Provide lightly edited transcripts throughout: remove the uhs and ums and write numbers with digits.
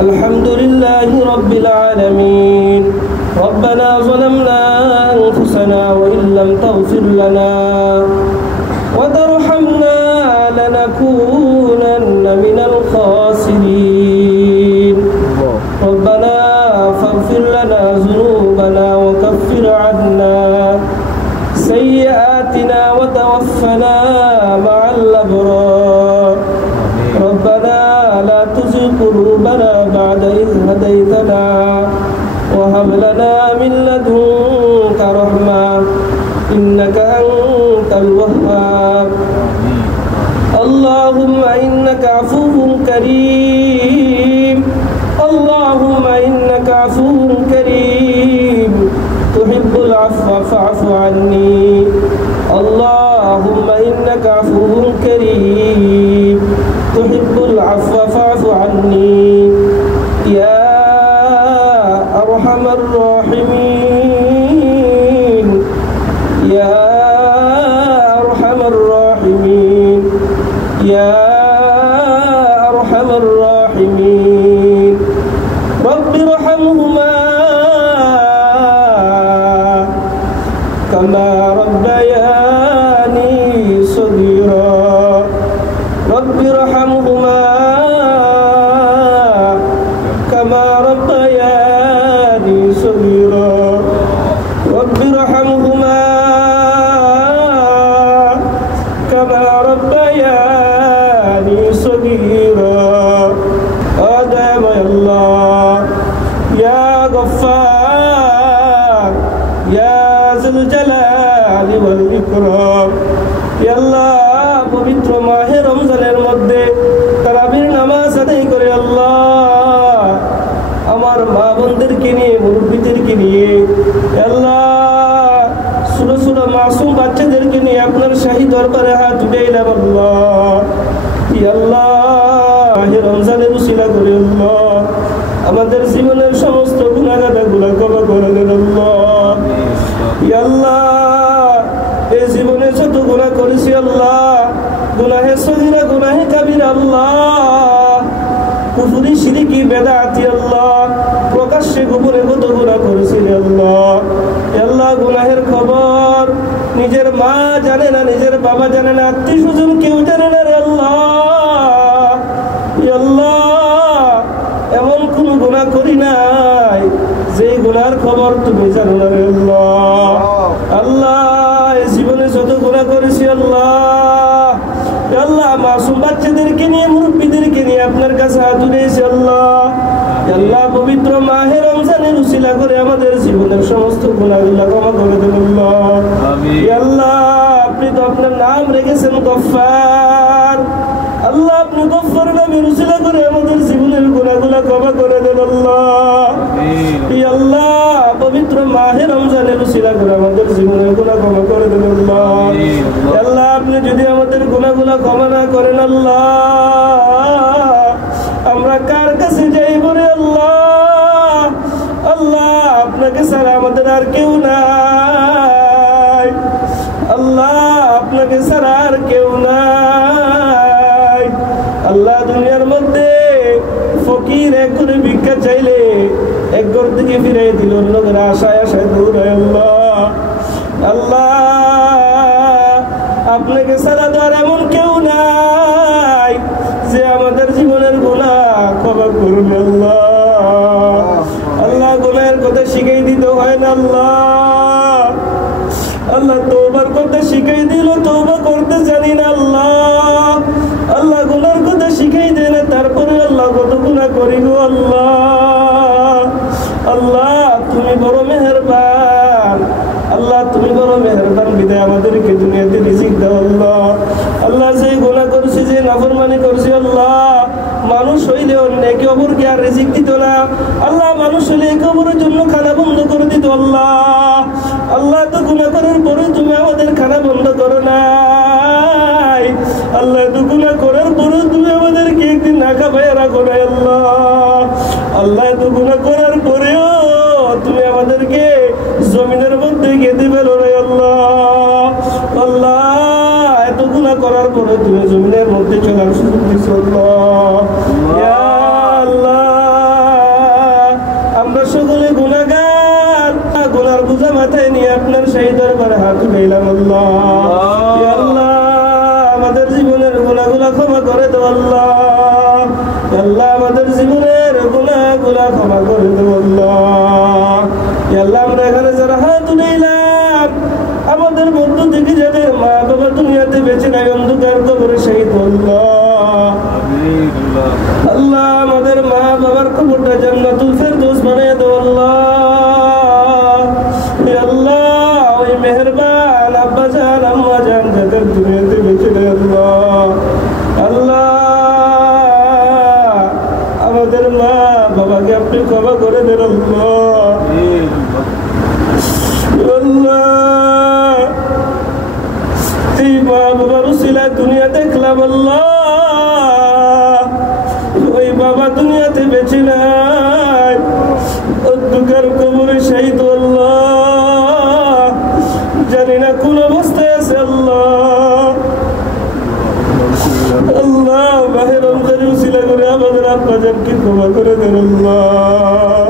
الحمد لله رب العالمين ربنا ظلمنا أنفسنا وإن لم تغفر لنا وترحمنا لنكونن من الخاسرين ربنا فاغفر لنا ذنوبنا وكفر عنا سيئاتنا وتوفنا مع الأبرار ربنا لا تزغ قلوبنا بعد إذ هديتنا وهب لنا من لدنك رحمة إنك أنت الوهاب اللهم إنك عفو كريم اللهم إنك عفو كريم تحب العفو فاعف عني اللهم إنك عفو كريم تحب العفو فاعف عني يا أرحم الراحمين يا أرحم الراحمين يا أرحم الراحمين رب ارحمهما كما ربياني صغيرا رب ارحمهما كما ربياني صغيرا رب ارحمهما كما ربياني صغيرا آدم يا الله يا غفار يا ذا الجلال والإكرام يا الله পবিত্র মাহে রমজানের মধ্যে তারাবির নামাজ আদায় করে আল্লাহ আমার মা বোনদেরকে নিয়ে মুরব্বীদেরকে নিয়ে আল্লাহ ছোট ছোট মাসুম বাচ্চাদেরকে নিয়ে আপনার শাহী দরবারে হাত উঠাইলাম আল্লাহ আল্লাহ রমজানের উসিলা করে আল্লাহ আমাদের জীবনের সমস্ত গুনাহগারগুলো ক্ষমা করে দেন আল্লাহ আল্লাহ এই জীবনে যত গুনাহ করেছি আল্লাহ গুনাহে সগীরা গুনাহে কাবীরা আল্লাহ কুফরি শিরকি বেদাতি আল্লাহ প্রকাশ্যে গোপনে কত গুনাহ করেছি আল্লাহ আল্লাহ গুনাহের খবর নিজের মা জানে না নিজের বাবা জানে না আত্মীয় স্বজন কেউ জানে না রে আল্লাহ আল্লাহ এমন কোন গুনাহ করি নাই যে গুনার খবর তুমি জানো না রে আল্লাহ আল্লাহ এই জীবনে যত গুনাহ করেছি আল্লাহ আল্লাহ মাসুম বাচ্চাদেরকে নিয়ে মুরব্বীদেরকে নিয়ে আপনার কাছে হাত উঠেছি আল্লাহ আল্লাহ পবিত্র মাহে রমজানের উসিলা করে আমাদের জীবনের সমস্ত গুনাহগুলো ক্ষমা করে দেন আল্লাহ আমিন আল্লাহ আপনি তো আপনার নাম রেখেছেন গফফার আল্লাহ আপনি গফফার নামের উসিলা করে আমাদের জীবনের গুনাহগুলো ক্ষমা করে দেন আল্লাহ আমিন আল্লাহ পবিত্র মাহে রমজানের উসিলা করে আমাদের জীবনের গুনাহ ক্ষমা করে দেন আল্লাহ আমিন আল্লাহ আপনি যদি আমাদের গুনাহগুলো ক্ষমা না করেন আল্লাহ আমরা কার কাছে যাইব রে আল্লাহ আল্লাহ আপনাকে ছাড়া আমাদের আর কেউ নাই আল্লাহ আপনাকে ছাড়া আর কেউ নাই আল্লাহ দুনিয়ার মধ্যে ফকির এক করে ভিক্ষা চাইলে এক ঘর থেকে ফিরাই দিল অন্য ঘরে আশায় আশায় দৌড়ায় আল্লাহ আল্লাহ আপনাকে ছাড়া তো আর এমন কেউ নাই যে আমাদের জীবনের গুনাহ ক্ষমা করবে আল্লাহ আল্লাহ গুনাহের কথা শিখাই দিতে হয় না আল্লাহ আল্লাহ তওবার কথা শিখাই দিল তওবা করতে জানি না আল্লাহ আল্লাহ গুনাহের কথা শিখাই দেয় না তারপরে আল্লাহ কত গুনাহ করি গো আল্লাহ আল্লাহ তুমি বড় মেহেরবান আল্লাহ তুমি বড় মেহেরবান বিদায় আমাদেরকে দুনিয়াতে রিজিক দাও আল্লাহ আল্লাহ যে গুনাহ করছি যে নাফরমানি করছি আল্লাহ মানুষ হইলে অনেকে অপরকে আর রিজিক দিত না আল্লাহ মানুষ হইলে একে অপরের জন্য খানা বন্ধ করে দিত আল্লাহ আল্লাহ তো গুনাহ করার পরে তুমি আমাদের খানা বন্ধ করো নাই আল্লাহ তো গুনাহ করার পরে তুমি আমাদেরকে একদিন না খাওয়াইয়া রাখো না আল্লাহ আল্লাহ তো গুনাহ করার পরেও তুমি আমাদেরকে জমিনের মধ্যে গেঁথে ফেলো রে আল্লাহ আল্লাহ এত গুনাহ করার পরে তুমি জমিনের মধ্যে চলার সুযোগ দিছো আল্লাহ ইয়া আল্লাহ মাথায় নিয়ে আপনার সেই দরবারে হাত উঠাইলাম আল্লাহ। ইয়া আল্লাহ আমাদের জীবনের গুনাহগুলো ক্ষমা করে দাও আল্লাহ। ইয়া আল্লাহ আমাদের জীবনের গুনাহগুলো ক্ষমা করে দাও আল্লাহ। ইয়া আল্লাহ আমরা এখানে যারা হাত উঠাইলাম আমাদের মধ্য থেকে যাদের মা বাবা দুনিয়াতে বেঁচে নাই অন্ধকার কবরে শহীদ আল্লাহ। আল্লাহ আমাদের মা বাবার কবরটা জান্নাতুল ফেরদৌস বানিয়ে দাও আল্লাহ। ইয়া আল্লাহ ওই মেহেরবান আব্বা জান আম্মা জান যাদের দুনিয়াতে বেঁচে নাই আল্লাহ, আল্লাহ আমাদের মা বাবাকে আপনি ক্ষমা করে দেন আল্লাহ। আল্লাহ এই মা বাবার উসিলায় দুনিয়া দেখলাম আল্লাহ, ওই বাবা দুনিয়াতে বেঁচে নাই অন্ধকার কবরে শহীদ আল্লাহ। জানি না কোন অবস্থায় আছে আল্লাহ। আল্লাহ মাহে রমজানের উসিলা করে আমাদের আব্বা জানকে ক্ষমা করে দেন আল্লাহ।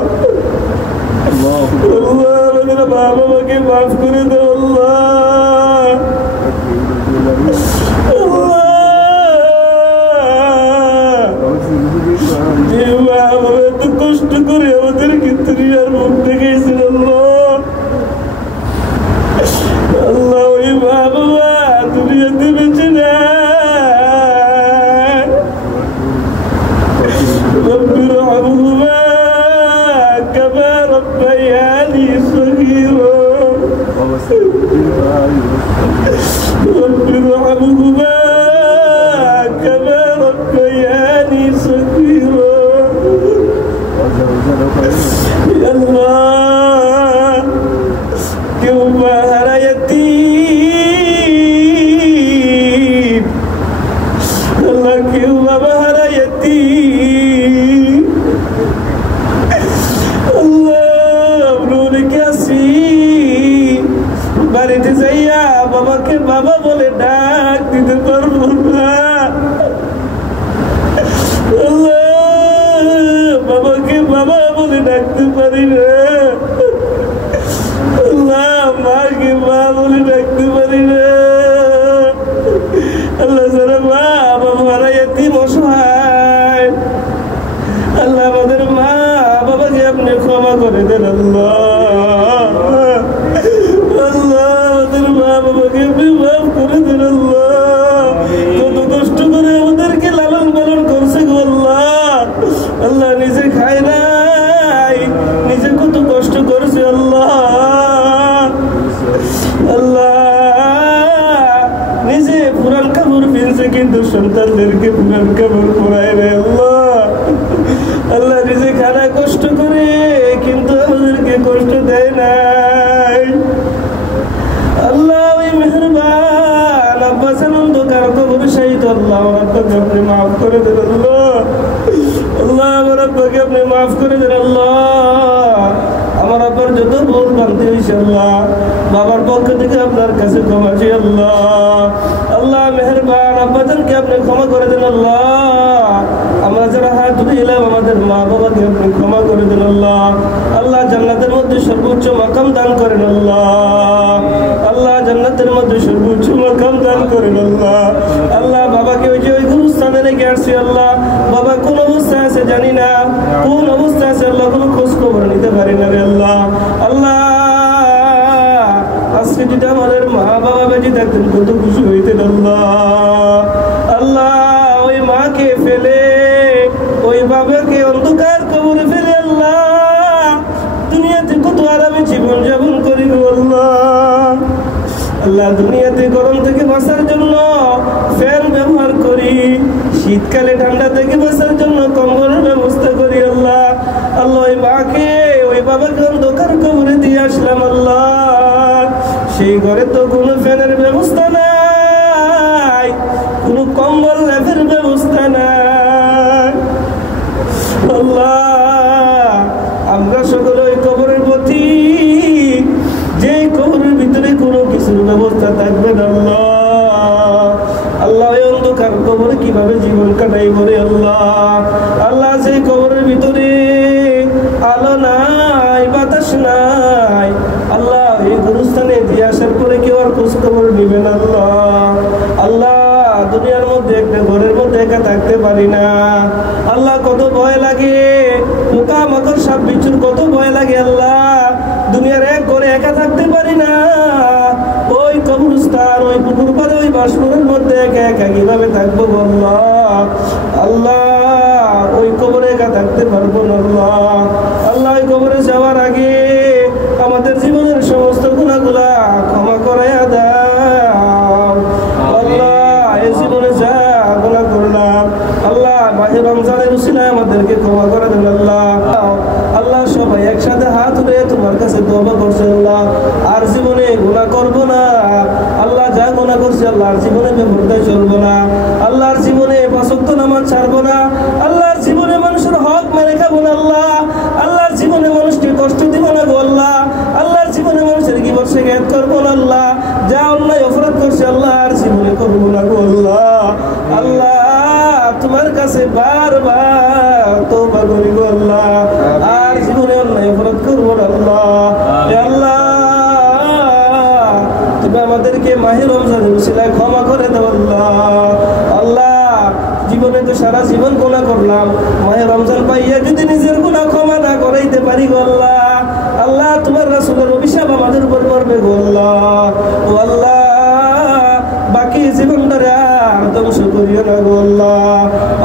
আল্লাহ আমাদের মা বাবাকে মাফ করে দেন আল্লাহ। যে মা বাবা এত কষ্ট করে আমাদেরকে দুনিয়ার মুখ দেখিয়েছেন আল্লাহ, আল্লাহ ওই মা বাবা দুনিয়াতে বেঁচে নাই। রব্বি রহমহুমা কামা রব্বায়ানি সগীরা। رب ارحمهما كما ربياني صغيرا. يا الله কেউ হারা ইয়াতীম, আল্লাহ কেউ বাবা হারা ইয়াতীম আল্লাহ আমরা অনেকে আছি বাড়িতে যাইয়া বাবাকে বাবা বলে ডাক দিতে পারবো না। বাবাকে বাবা বলে ডাকতে পারি না আল্লাহ, মাকে মা বলে ডাকতে পারি না আল্লাহ। যারা মা বাবা হারা ইয়াতীম অসহায় আল্লাহ আমাদের মা বাবাকে আপনি ক্ষমা করে দেন আল্লাহ। আল্লাহ নিজে খায় নাই, নিজে কত কষ্ট করছে আল্লাহ। আল্লাহ নিজে পুরান কাপড় পিনছে কিন্তু সন্তানদেরকে পুরান কাপড় পরায় নাই আল্লাহ। আল্লাহ নিজে খানা কষ্ট করে কিন্তু আমাদেরকে কষ্ট দেয় নাই আল্লাহ। ওই মেহেরবান আব্বা সানন্দ কারো কবর শহীদ আল্লাহ আব্বাকে আপনি মাফ করে দেন আল্লাহ। আল্লাহ আমার আব্বাকে আপনি মাফ করে দেন আল্লাহ। আমার আব্বার যত ভুল ভ্রান্তি হয়েছে আল্লাহ বাবার পক্ষ থেকে আপনার কাছে ক্ষমা চাই আল্লাহ। আল্লাহ মেহেরবান আব্বাজানকে আপনি ক্ষমা করে দেন আল্লাহ। আমরা যারা হাত উঠাইলাম আমাদের মা বাবাকে আপনি ক্ষমা করে দেন আল্লাহ। আল্লাহ জান্নাতের মধ্যে সর্বোচ্চ মাকাম দান করেন আল্লাহ। আল্লাহ জান্নাতের মধ্যে সর্বোচ্চ মাকাম দান করেন আল্লাহ। আল্লাহ বাবাকে ওই যে ওই গুরুস্থানে রেখে আসছি আল্লাহ, বাবা কোন অবস্থায় আছে জানি না, কোন অবস্থায় আছে আল্লাহ কোনো খোঁজ খবর নিতে পারি না রে আল্লাহ। আল্লাহ আজকে যদি আমাদের মা বাবা বেঁচে থাকতেন কত খুশি হইতেন আল্লাহ। আল্লাহ ওই মাকে ফেলে ওই বাবাকে অন্ধকার কবরে ফেলে আল্লাহ দুনিয়াতে কত আরামে জীবন যাপন করি আল্লাহ। আল্লাহ দুনিয়াতে গরম থেকে বাঁচার জন্য ফ্যান ব্যবহার করি, শীতকালে ঠান্ডা থেকে বাঁচার জন্য কম্বলের ব্যবস্থা করি আল্লাহ। আল্লাহ ওই মাকে ওই বাবাকে অন্ধকার কবরে দিয়ে আসলাম আল্লাহ। সেই ঘরে তো কোনো ফ্যানের ব্যবস্থা নাই, কোনো কম্বল লেপের ব্যবস্থা নাই আল্লাহ। আমরা সকলে ওই কবরের প্রতি যে কবরের ভিতরে কোনো কিছুর ব্যবস্থা থাকবে না আল্লাহ। আল্লাহ ওই অন্ধকার কবরে কিভাবে জীবন কাটাই বলে আল্লাহ। আল্লাহ সেই কবরের ভিতরে আলো নাই, বাতাস নাই আল্লাহ। পারি না আল্লাহ, কত ভয় লাগে, পোকামাকড় সাপ বিচ্ছুর কত ভয় লাগে আল্লাহ। দুনিয়ার এক ঘরে একা থাকতে পারি না, ওই কবরস্থান, ওই পুকুর পাড়ে, ওই বাসপুরের মধ্যে একা একা কিভাবে থাকবো আল্লাহ। আল্লাহ ওই কবরে একা থাকতে পারবো না আল্লাহ। আল্লাহ ওই কবরে যাওয়ার আগে আমাদের জীবনের সমস্ত গুনাহগুলা ক্ষমা করাইয়া দাও আল্লাহ। এই জীবনে যা গুনাহ করলাম আল্লাহ, মাহে রমজানের উসিলায় আমাদেরকে ক্ষমা করে দেন আল্লাহ। আল্লাহ সবাই একসাথে হাত তুলে তোমার কাছে তওবা করছে আল্লাহ, আর জীবনে গুনাহ করব না আল্লাহ। যা গুনাহ করছি আল্লাহ, আর জীবনে বেপরদায় চলবো না আল্লাহর জীবনে পাঁচ ওয়াক্ত নামাজ ছাড়বো না আল্লাহর জীবনে মানুষের হক মেরে খাবো না আল্লাহ। আল্লাহর জীবনে মানুষকে কষ্ট দিব না গো আল্লাহ। আল্লাহর জীবনে মানুষের গীবত শিকায়াত করবো না আল্লাহ। যা অন্যায় অপরাধ করছে আল্লাহ, আর জীবনে করবো না গো আল্লাহ। আল্লাহ তোমার কাছে বারবার তওবা করি গো আল্লাহ, আর জীবনে অন্যায় অপরাধ করবো না আল্লাহ। আল্লাহ তুমি আমাদেরকে মাহে রমজানের উসিলায় ক্ষমা করে দাও আল্লাহ। আল্লাহ জীবনে তো সারা জীবন গুনাহ করলাম, মাহে রমজান পাইয়া যদি নিজের গুনাহ ক্ষমা না করাইতে পারি গো আল্লাহ, আল্লাহ তোমার রাসূলের অভিশাপ আমাদের উপর পড়বে গো আল্লাহ। ও আল্লাহ বাকি জীবনটারে আর ধ্বংস করিও না গো আল্লাহ।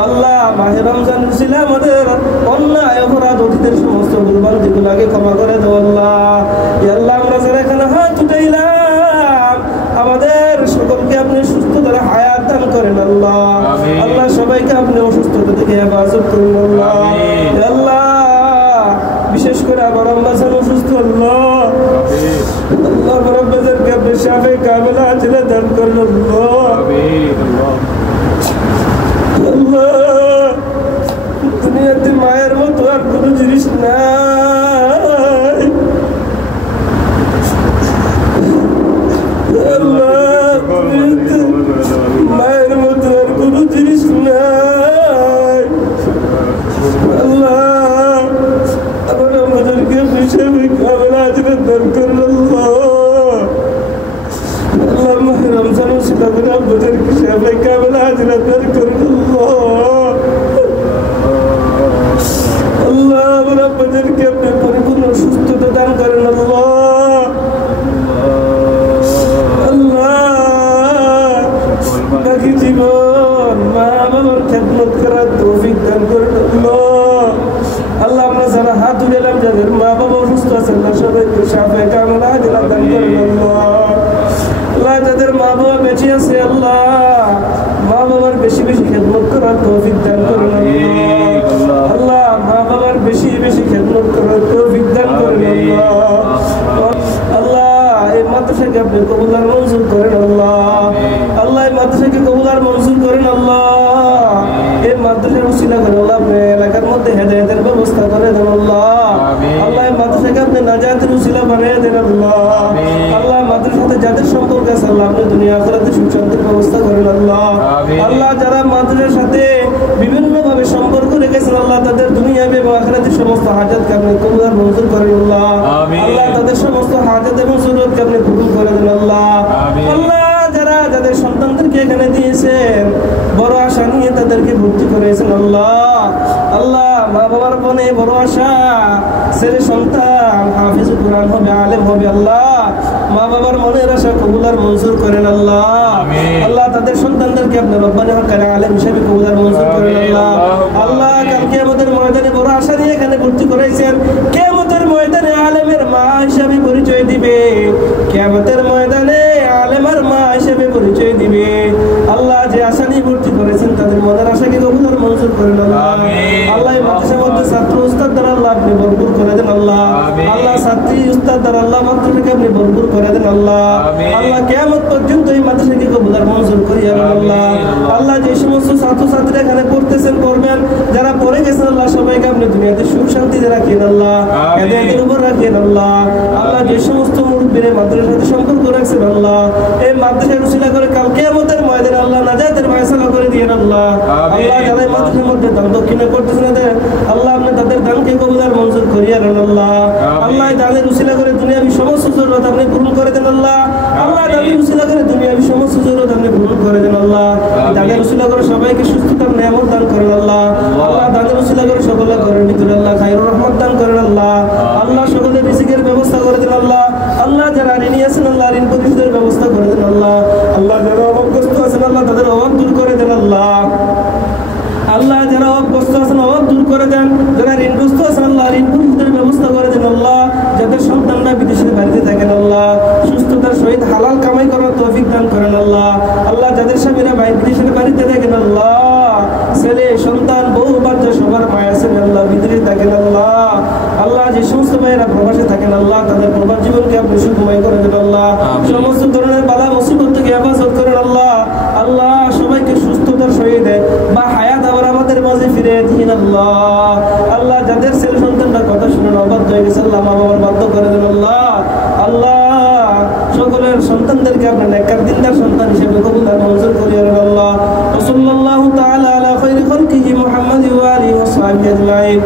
আল্লাহ মাহে রমজান উসিলা আমাদের অন্যায় অপরাধ অতীতের সমস্ত ভুলভ্রান্তিগুলোকে ক্ষমা করে দাও আল্লাহ। আল্লাহ আমরা যারা এখানে হাত উঠাইলাম আমাদের সকলকে আপনি সুস্থতার হায়াত দান করেন আল্লাহ। আল্লাহ সবাইকে আপনি অসুস্থতা থেকে হেফাজত করুন আল্লাহ। আল্লাহ বিশেষ করে আমার আম্মাজান অসুস্থ আল্লাহ, আল্লাহ আমার আম্মাজানকে আপনি শাফে কামিলা আজলে দান করেন আল্লাহ। আল্লাহ দুনিয়াতে মায়ের মতো আর কোনো জিনিস নাই আল্লাহ, মায়ের মতো আর কোনো জিনিস নাই আল্লাহ। আমার আমাদেরকে হিসেবে কামেলা আজরে দান করেন আল্লাহ। আল্লাহ মাহে রমজান উসিলা করে আমাদেরকে হিসেবে কামেলা আজরে দান করেন আল্লাহ। আল্লাহ আমার আমাদেরকে আপনি পরিপূর্ণ সুস্থতা দান করেন আল্লাহ। বাকি জীবন মা বাবার খেদমত করার তৌফিক দান করেন আল্লাহ। আল্লাহ আমরা যারা হাত উঠালাম, যাদের মা বাবা অসুস্থ আছেন আল্লাহ সবাইকে শাফে কামিলা আজরে দান করেন আল্লাহ। আল্লাহ যাদের মা বাবা বেঁচে আছে আল্লাহ, মা বাবার বেশি বেশি খেদমত করার তৌফিক দান করেন আল্লাহ। আল্লাহ মা বাবার বেশি বেশি খেদমত করার তৌফিক দান করেন আল্লাহ। আল্লাহ এই মাদ্রাসাকে আপনি কবুল আর মঞ্জুর করেন আল্লাহ। আল্লাহ এই মাদ্রাসাকে কবুল আর মঞ্জুর করেন আল্লাহ। এই মাদ্রাসার উসিলা করে আল্লাহ আপনি এলাকার মধ্যে হেদায়েতের ব্যবস্থা করে দেন আল্লাহ। আল্লাহ এই মাদ্রাসাকে আপনি নাজাতের উসিলা বানিয়ে দেন আল্লাহ। আল্লাহ মাদ্রাসাতে যাদের সম্পর্ক আছে আল্লাহ আপনি দুনিয়া আখিরাতে সুখ শান্তির ব্যবস্থা করেন আল্লাহ। আল্লাহ যারা মাদ্রাসার সাথে বিভিন্ন ভাবে সম্পর্ক রেখেছেন আল্লাহ, তাদের দুনিয়াবি এবং আখিরাতের সমস্ত হাজাতকে আপনি কবুল আর মঞ্জুর করেন আল্লাহ। আল্লাহ তাদের সমস্ত হাজাত এবং জরুরতকে আপনি কবুল করে দেন আল্লাহ। আল্লাহ যারা যাদের সন্তানদেরকে এখানে দিয়েছেন বড় আশা নিয়ে তাদেরকে ভর্তি করেছেন আল্লাহ। আল্লাহ মা বাবার মনে বড় আশা, ছেলে সন্তান হাফিজুল কুরআন হবে, আলেম হবে আল্লাহ। মা বাবার মনের আশা কবুল আর মঞ্জুর করেন আল্লাহ। আল্লাহ তাদের সন্তানদেরকে আপনি রব্বানি হক্কানি আলেম হিসেবে কবুল আর মঞ্জুর করেন আল্লাহ। আল্লাহ কালকে আমাদের ময়দানে বড় আশা নিয়ে এখানে ভর্তি করেছেন, কিয়ামতের ময়দানে আলেমের মা হিসেবে পরিচয় দিবে, কিয়ামতের ময়দানে আলেমের মা হিসেবে পরিচয় দিবে। আল্লাহ যে আশা নিয়ে ভর্তি করেছেন তাদের মনের আশাকে কবুল আর মঞ্জুর করেন আল্লাহ। আল্লাহ এই মাদ্রাসার মধ্যে ছাত্র উস্তাদ দ্বারা আল্লাহ আপনি ভরপুর করে দেন আল্লাহ। আল্লাহ ছাত্রী উস্তাদ দ্বারা আল্লাহ মাদ্রাসাকে আপনি ভরপুর করে দেন আল্লাহ। আল্লাহ কিয়ামত পর্যন্ত এই মাদ্রাসাকে কবুল আর মঞ্জুর করিয়া দেন আল্লাহ। আল্লাহ যে সমস্ত ছাত্র ছাত্রী এখানে পড়তেছেন পড়বেন, যারা পড়ে গেছেন আল্লাহ সবাইকে আপনি দুনিয়াতে সুখ শান্তিতে রাখেন আল্লাহ, হেদায়েতের উপর রাখেন আল্লাহ। আল্লাহ যে সমস্ত মুরব্বিরা মাদ্রাসার সাথে সম্পর্ক রাখছেন আল্লাহ, এই মাদ্রাসার উসিলা করে কাল কিয়ামতের ময়দানে আল্লাহ নাজাতের ফয়সালা করে দিয়েন আল্লাহ। আল্লাহ যারা এই মাদ্রাসার মধ্যে দান দক্ষিণা করতেছেন আল্লাহ আপনি তাদের দানকে কবুল আর মঞ্জুর করিয়া নেন আল্লাহ। আল্লাহ দানের উসিলা করে দুনিয়াবি সমস্ত জরুরত আপনি পূরণ করে দেন আল্লাহ। আল্লাহ তাদের উসিলা করে দুনিয়াবি সমস্ত জরুরত আপনি পূরণ করে দেন আল্লাহ। তাদের উসিলা করে সবাইকে সুস্থতার নিয়ামত দান করেন আল্লাহ। আল্লাহ তাদের উসিলা করে সকলের ঘরের ভিতরে আল্লাহ খায়রুর রহমত দান করেন আল্লাহ। আল্লাহ সকলের রিজিকের ব্যবস্থা করে দেন আল্লাহ। আল্লাহ যারা ঋণী আছেন আল্লাহ ঋণ পরিশোধের ব্যবস্থা করে দেন আল্লাহ। আল্লাহ যারা অভাবগ্রস্ত আছেন আল্লাহ তাদের অভাব দূর করে দেন আল্লাহ। আল্লাহ যারা অভাবগ্রস্ত আছেন অভাব দূর করে দেন, যারা ঋণগ্রস্ত আছেন আল্লাহ ঋণ পরিশোধের ব্যবস্থা করে দেন আল্লাহ। যাদের সন্তানরা বিদেশের বাড়িতে থাকেন আল্লাহ সুস্থতার সহিত হালাল কামাই করার তৌফিক দান করেন আল্লাহ। আল্লাহ যাদের স্বামীরা বিদেশের বাড়িতে থাকেন আল্লাহ, ছেলে সন্তান বউ বাচ্চা সবার মায়ের ছেলে আল্লাহ বিদেশে থাকেন আল্লাহ। আল্লাহ যে সমস্ত ভাইয়েরা প্রবাসে থাকেন আল্লাহ তাদের প্রবাস জীবনকে আপনি সুখময় করে দেন আল্লাহ। সমস্ত ধরনের বালা মুসিবত থেকে হেফাজত করেন আল্লাহ। আল্লাহ সবাইকে সুস্থতার সহিত বা হায়াত আবার আমাদের মাঝে ফিরে দিন আল্লাহ। আল্লাহ যাদের ছেলে সন্তানরা কথা শুনে অবাধ্য হয়ে গেছে আল্লাহ মা বাবার বাধ্য করে দেন আল্লাহ। আল্লাহ সকলের সন্তানদেরকে আপনার নেককার দিনদার সন্তান হিসেবে কবুল আর মঞ্জুর করিয়ে দেন আল্লাহ। সাল্লাল্লাহু তাআলা আলা খায়রি খালকিহি মুহাম্মাদি ওয়া আলিহি ওয়া সাহবিহি আজমাইন।